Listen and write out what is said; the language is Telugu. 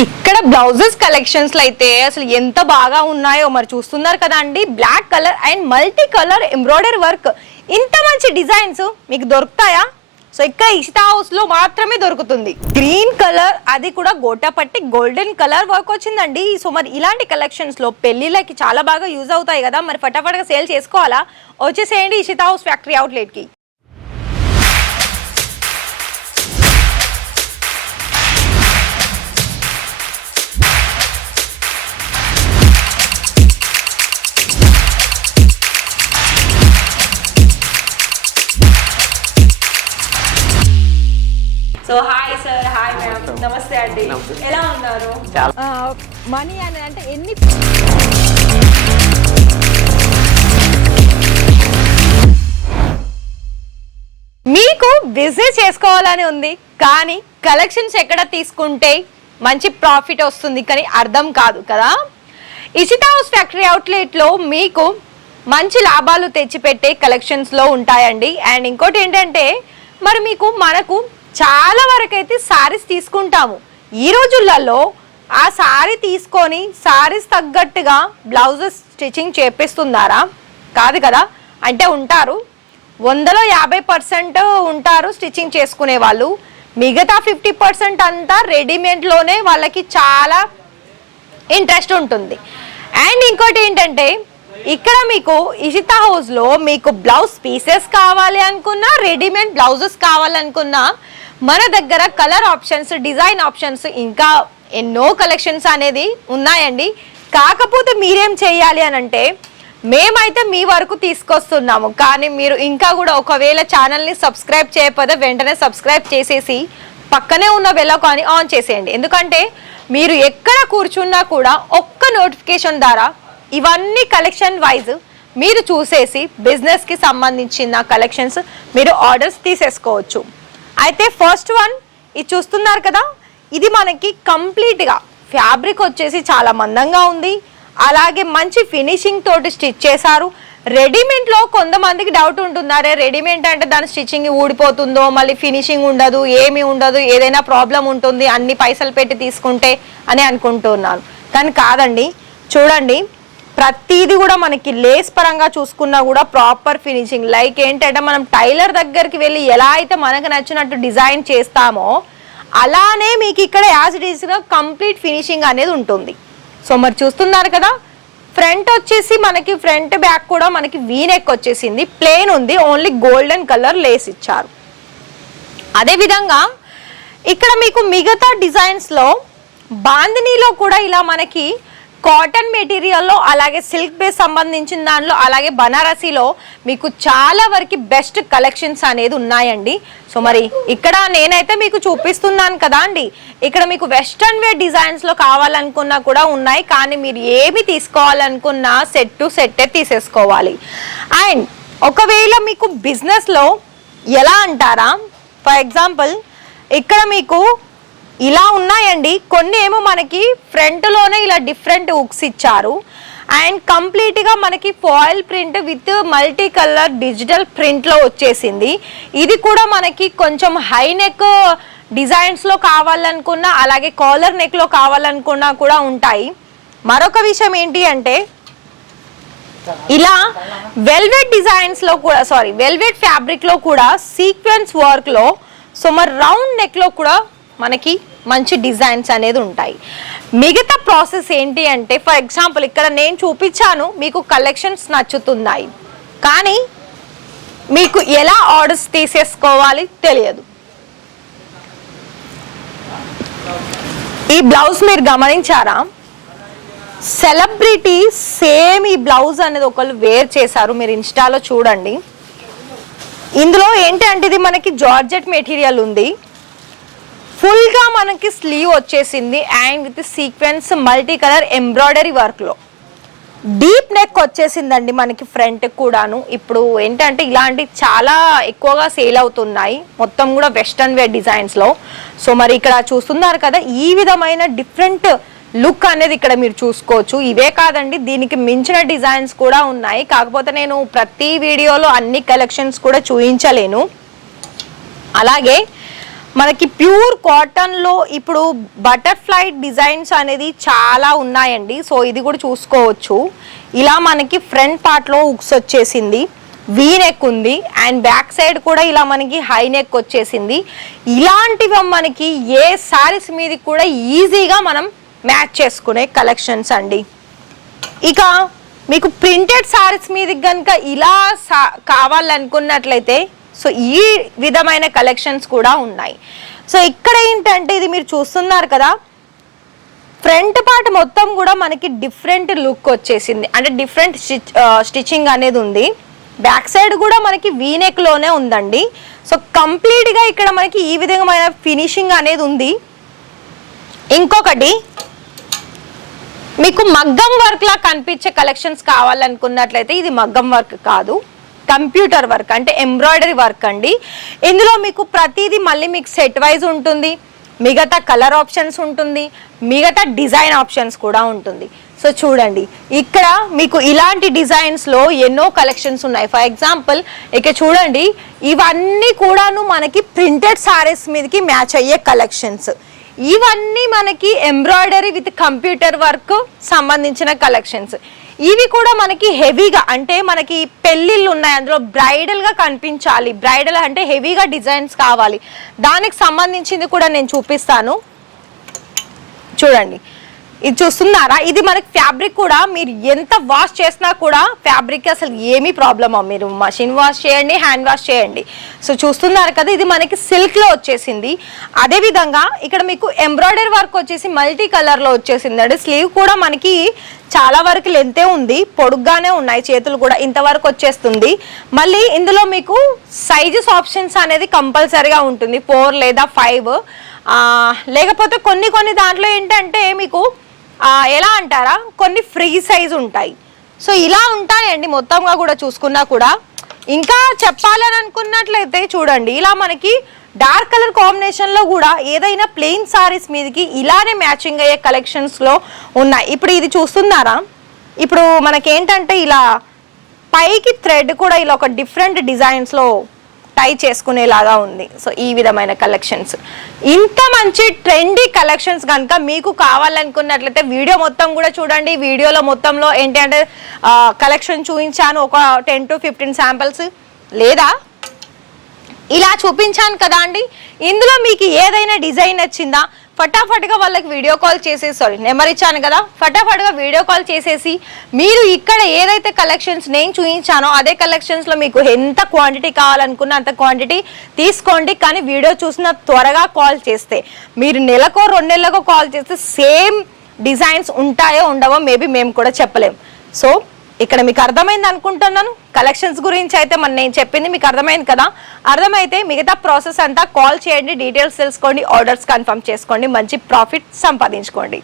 ఇక్కడ బ్లౌజెస్ కలెక్షన్స్ లో అయితే అసలు ఎంత బాగా ఉన్నాయో మరి చూస్తున్నారు కదా అండి. Black colour and multi colour embroidery work, ఇంత మంచి డిజైన్స్ మీకు దొరుకుతాయా? సో ఇక్కడ ఇషితా హౌస్ లో మాత్రమే దొరుకుతుంది. గ్రీన్ కలర్, అది కూడా గోటాపట్టి గోల్డెన్ కలర్ వర్క్ వచ్చిందండి. సో మరి ఇలాంటి కలెక్షన్స్ లో పెళ్లిళ్ళకి చాలా బాగా యూజ్ అవుతాయి కదా, మరి ఫటాఫట్గా సేల్ చేసుకోవాలా? వచ్చేసేయండి ఇషితా హౌస్ ఫ్యాక్టరీ అవుట్లెట్ కి. So hi sir, hi ma'am, నమస్తే అండి. ఎలా ఉన్నారు? మనీ అని అంటే ఎన్ని మీకు బిజినెస్ చేసుకోవాలని ఉంది, కానీ కలెక్షన్స్ ఎక్కడ తీసుకుంటే మంచి ప్రాఫిట్ వస్తుంది కానీ అర్థం కాదు కదా. ఇషితా హౌస్ ఫ్యాక్టరీ అవుట్లెట్లో మీకు మంచి లాభాలు తెచ్చిపెట్టే కలెక్షన్స్లో ఉంటాయండి. అండ్ ఇంకోటి ఏంటంటే మరి మనకు చాలా వరకు అయితే శారీస్ తీసుకుంటాము. ఈ రోజులలో ఆ శారీ తీసుకొని శారీస్ తగ్గట్టుగా బ్లౌజెస్ స్టిచ్చింగ్ చేపిస్తున్నారా? కాదు కదా. అంటే ఉంటారు, 100లో 50% ఉంటారు స్టిచ్చింగ్ చేసుకునే వాళ్ళు, మిగతా 50% అంతా రెడీమేడ్లోనే వాళ్ళకి చాలా ఇంట్రెస్ట్ ఉంటుంది. అండ్ ఇంకోటి ఏంటంటే ఇక్కడ మీకు ఇషితా హౌస్లో మీకు బ్లౌజ్ పీసెస్ కావాలి అనుకున్నా, రెడీమేడ్ బ్లౌజెస్ కావాలనుకున్నా మన దగ్గర కలర్ ఆప్షన్స్, డిజైన్ ఆప్షన్స్, ఇంకా ఎన్నో కలెక్షన్స్ అనేది ఉన్నాయండి. కాకపోతే మీరేం చేయాలి అని అంటే మేమైతే మీ వరకు తీసుకొస్తున్నాము, కానీ మీరు ఇంకా కూడా ఒకవేళ ఛానల్ని సబ్స్క్రైబ్ చేయకపోతే వెంటనే సబ్స్క్రైబ్ చేసేసి పక్కనే ఉన్న బెల్ ఐకాన్ని ఆన్ చేసేయండి. ఎందుకంటే మీరు ఎక్కడ కూర్చున్నా కూడా ఒక్క నోటిఫికేషన్ ద్వారా ఇవన్నీ కలెక్షన్ వైజ్ మీరు చూసేసి బిజినెస్కి సంబంధించిన కలెక్షన్స్ మీరు ఆర్డర్స్ తీసేసుకోవచ్చు. అయితే ఫస్ట్ వన్ ఇది చూస్తున్నారు కదా, ఇది మనకి కంప్లీట్గా ఫ్యాబ్రిక్ వచ్చేసి చాలా మందంగా ఉంది, అలాగే మంచి ఫినిషింగ్ తోటి స్టిచ్ చేశారు. రెడీమేడ్లో కొంతమందికి డౌట్ ఉంటున్నారే, రెడీమేడ్ అంటే దాని స్టిచ్చింగ్ ఊడిపోతుందో, మళ్ళీ ఫినిషింగ్ ఉండదు, ఏమీ ఉండదు, ఏదైనా ప్రాబ్లం ఉంటుంది అన్ని పైసలు పెట్టి తీసుకుంటే అని అనుకుంటున్నాను. కానీ కాదండి, చూడండి ప్రతిదీ కూడా మనకి లేస్ పరంగా చూసుకున్నా కూడా ప్రాపర్ ఫినిషింగ్. లైక్ ఏంటంటే మనం టైలర్ దగ్గరికి వెళ్ళి ఎలా అయితే మనకు నచ్చినట్టు డిజైన్ చేస్తామో అలానే మీకు ఇక్కడ యాజ్ ఇట్ ఈస్గా కంప్లీట్ ఫినిషింగ్ అనేది ఉంటుంది. సో మరి చూస్తున్నారు కదా, ఫ్రంట్ వచ్చేసి మనకి ఫ్రంట్ బ్యాక్ కూడా మనకి వీ నెక్ వచ్చేసింది, ప్లెయిన్ ఉంది, ఓన్లీ గోల్డెన్ కలర్ లేస్ ఇచ్చారు. అదేవిధంగా ఇక్కడ మీకు మిగతా డిజైన్స్లో బాందినీలో కూడా ఇలా మనకి కాటన్ మెటీరియల్లో, అలాగే సిల్క్ బేస్ సంబంధించిన దానిలో, అలాగే బనారసీలో మీకు చాలా వరకు బెస్ట్ కలెక్షన్స్ అనేది ఉన్నాయండి. సో మరి ఇక్కడ నేనైతే మీకు చూపిస్తున్నాను కదా అండి, ఇక్కడ మీకు వెస్ట్రన్ వేర్ డిజైన్స్లో కావాలనుకున్నా కూడా ఉన్నాయి, కానీ మీరు ఏమి తీసుకోవాలనుకున్నా సెట్ టు సెట్టే తీసేసుకోవాలి. అండ్ ఒకవేళ మీకు బిజినెస్లో ఎలా అంటారా, ఫర్ ఎగ్జాంపుల్ ఇక్కడ మీకు ఇలా ఉన్నాయండి, కొన్ని ఏమో మనకి ఫ్రంట్లోనే ఇలా డిఫరెంట్ హుక్స్ ఇచ్చారు, అండ్ కంప్లీట్గా మనకి foil print with multi colour digital ప్రింట్లో వచ్చేసింది. ఇది కూడా మనకి కొంచెం హై నెక్ డిజైన్స్లో కావాలనుకున్నా, అలాగే కాలర్ నెక్లో కావాలనుకున్నా కూడా ఉంటాయి. మరొక విషయం ఏంటి అంటే ఇలా వెల్వెట్ డిజైన్స్లో కూడా, వెల్వెట్ ఫ్యాబ్రిక్లో కూడా సీక్వెన్స్ వర్క్లో, సో మరి రౌండ్ నెక్లో కూడా మనకి మంచి డిజైన్స్ అనేది ఉంటాయి. మిగతా ప్రాసెస్ ఏంటి అంటే ఫర్ ఎగ్జాంపుల్ ఇక్కడ నేను చూపించాను, మీకు కలెక్షన్స్ నచ్చుతున్నాయి, కానీ మీకు ఎలా ఆర్డర్స్ తీసేసుకోవాలి తెలియదు. ఈ బ్లౌజ్ మీరు గమనించారా, సెలబ్రిటీ సేమ్ ఈ బ్లౌజ్ అనేది ఒకళ్ళు వేర్ చేశారు, మీరు ఇన్స్టాలో చూడండి. ఇందులో ఏంటి అంటే ఇది మనకి జార్జెట్ మెటీరియల్ ఉంది, ఫుల్గా మనకి స్లీవ్ వచ్చేసింది, and with sequence multi colour embroidery వర్క్లో డీప్ నెక్ వచ్చేసిందండి మనకి ఫ్రంట్ కూడాను. ఇప్పుడు ఏంటంటే ఇలాంటి చాలా ఎక్కువగా సేల్ అవుతున్నాయి, మొత్తం కూడా వెస్టర్న్ వేర్ డిజైన్స్లో. సో మరి ఇక్కడ చూస్తున్నారు కదా, ఈ విధమైన డిఫరెంట్ లుక్ అనేది ఇక్కడ మీరు చూసుకోవచ్చు. ఇవే కాదండి, దీనికి మించిన డిజైన్స్ కూడా ఉన్నాయి, కాకపోతే నేను ప్రతి వీడియోలో అన్ని కలెక్షన్స్ కూడా చూపించలేను. అలాగే మనకి ప్యూర్ కాటన్లో ఇప్పుడు బటర్ఫ్లై డిజైన్స్ అనేది చాలా ఉన్నాయండి. సో ఇది కూడా చూసుకోవచ్చు. ఇలా మనకి ఫ్రంట్ పార్ట్లో ఉక్స్ వచ్చేసింది, వీ నెక్ ఉంది, అండ్ బ్యాక్ సైడ్ కూడా ఇలా మనకి హై నెక్ వచ్చేసింది. ఇలాంటివి మనకి ఏ సారీస్ మీద కూడా ఈజీగా మనం మ్యాచ్ చేసుకునే కలెక్షన్స్ అండి. ఇక మీకు ప్రింటెడ్ సారీస్ మీద కనుక ఇలా కావాలనుకున్నట్లయితే సో ఈ విధమైన కలెక్షన్స్ కూడా ఉన్నాయి. సో ఇక్కడ ఏంటంటే ఇది మీరు చూస్తున్నారు కదా, ఫ్రంట్ పార్ట్ మొత్తం కూడా మనకి డిఫరెంట్ లుక్ వచ్చేసింది, అంటే డిఫరెంట్ స్టిచ్చింగ్ అనేది ఉంది. బ్యాక్ సైడ్ కూడా మనకి వీనెక్ లోనే ఉందండి. సో కంప్లీట్ గా ఇక్కడ మనకి ఈ విధమైన ఫినిషింగ్ అనేది ఉంది. ఇంకొకటి మీకు మగ్గం వర్క్ లా కనిపించే కలెక్షన్స్ కావాలనుకున్నట్లయితే ఇది మగ్గం వర్క్ కాదు, కంప్యూటర్ వర్క్, అంటే ఎంబ్రాయిడరీ వర్క్ అండి. ఇందులో మీకు ప్రతిదీ మళ్ళీ మీకు సెట్ వైజ్ ఉంటుంది, మిగతా కలర్ ఆప్షన్స్ ఉంటుంది, మిగతా డిజైన్ ఆప్షన్స్ కూడా ఉంటుంది. సో చూడండి ఇక్కడ మీకు ఇలాంటి డిజైన్స్లో ఎన్నో కలెక్షన్స్ ఉన్నాయి. ఫర్ ఎగ్జాంపుల్ ఇక చూడండి, ఇవన్నీ కూడాను మనకి ప్రింటెడ్ సారీస్ మీదకి మ్యాచ్ అయ్యే కలెక్షన్స్. ఇవన్నీ మనకి ఎంబ్రాయిడరీ విత్ కంప్యూటర్ వర్క్ సంబంధించిన కలెక్షన్స్. ఇవి కూడా మనకి హెవీగా, అంటే మనకి పెళ్ళిళ్ళు ఉన్నాయి, అందులో బ్రైడల్గా కనిపించాలి, బ్రైడల్ అంటే హెవీగా డిజైన్స్ కావాలి, దానికి సంబంధించింది కూడా నేను చూపిస్తాను. చూడండి ఇది చూస్తున్నారా, ఇది మనకి ఫ్యాబ్రిక్ కూడా మీరు ఎంత వాష్ చేసినా కూడా ఫ్యాబ్రిక్ అసలు ఏమీ ప్రాబ్లమ్, మీరు మషిన్ వాష్ చేయండి, హ్యాండ్ వాష్ చేయండి. సో చూస్తున్నారు కదా, ఇది మనకి సిల్క్లో వచ్చేసింది. అదేవిధంగా ఇక్కడ మీకు ఎంబ్రాయిడరీ వర్క్ వచ్చేసి మల్టీ కలర్లో వచ్చేసింది అండి. స్లీవ్ కూడా మనకి చాలా వరకు లెంతే ఉంది, పొడుగ్గానే ఉన్నాయి, చేతులు కూడా ఇంతవరకు వచ్చేస్తుంది. మళ్ళీ ఇందులో మీకు సైజెస్ ఆప్షన్స్ అనేది కంపల్సరీగా ఉంటుంది, 4 లేదా 5, లేకపోతే కొన్ని దాంట్లో ఏంటంటే మీకు ఎలా అంటారా, కొన్ని ఫ్రీ సైజ్ ఉంటాయి. సో ఇలా ఉంటాయండి మొత్తంగా కూడా చూసుకున్నా కూడా. ఇంకా చెప్పాలని అనుకున్నట్లయితే చూడండి, ఇలా మనకి డార్క్ కలర్ కాంబినేషన్లో కూడా ఏదైనా ప్లెయిన్ సారీస్ మీదకి ఇలానే మ్యాచింగ్ అయ్యే కలెక్షన్స్లో ఉన్నాయి. ఇప్పుడు ఇది చూస్తున్నారా, ఇప్పుడు మనకేంటంటే ఇలా పైకి థ్రెడ్ కూడా ఇలా ఒక డిఫరెంట్ డిజైన్స్లో టై చేసుకునేలాగా ఉంది. సో ఈ విధమైన కలెక్షన్స్, ఇంత మంచి ట్రెండీ కలెక్షన్స్ కనుక మీకు కావాలనుకున్నట్లయితే వీడియో మొత్తం కూడా చూడండి. వీడియోలో మొత్తంలో ఏంటంటే కలెక్షన్ చూపించాను, ఒక 10 to 15 శాంపిల్స్, లేదా ఇలా చూపించాను కదా అండి. ఇందులో మీకు ఏదైనా డిజైన్ నచ్చిందా, ఫటాఫట్గా వాళ్ళకి వీడియో కాల్ చేసేసి, సారీ నెంబర్ ఇచ్చాను కదా, ఫటాఫట్గా వీడియో కాల్ చేసేసి మీరు ఇక్కడ ఏదైతే కలెక్షన్స్ నేను చూపించానో అదే కలెక్షన్స్లో మీకు ఎంత క్వాంటిటీ కావాలనుకున్న అంత క్వాంటిటీ తీసుకోండి. కానీ వీడియో చూసిన త్వరగా కాల్ చేస్తే, మీరు నెలకో 2 నెలలకో కాల్ చేస్తే సేమ్ డిజైన్స్ ఉంటాయో ఉండవో మేబీ మేము కూడా చెప్పలేం. సో ఇక్కడ మీకు అర్థమైంది అనుకుంటున్నాను. కలెక్షన్స్ గురించి అయితే నేను చెప్పింది మీకు అర్థమైంది కదా. అర్థమైతే మిగతా ప్రాసెస్ అంతా కాల్ చేయండి, డీటెయిల్స్ తెలుసుకోండి, ఆర్డర్స్ కన్ఫర్మ్ చేసుకోండి, మంచి ప్రాఫిట్ సంపాదించుకోండి.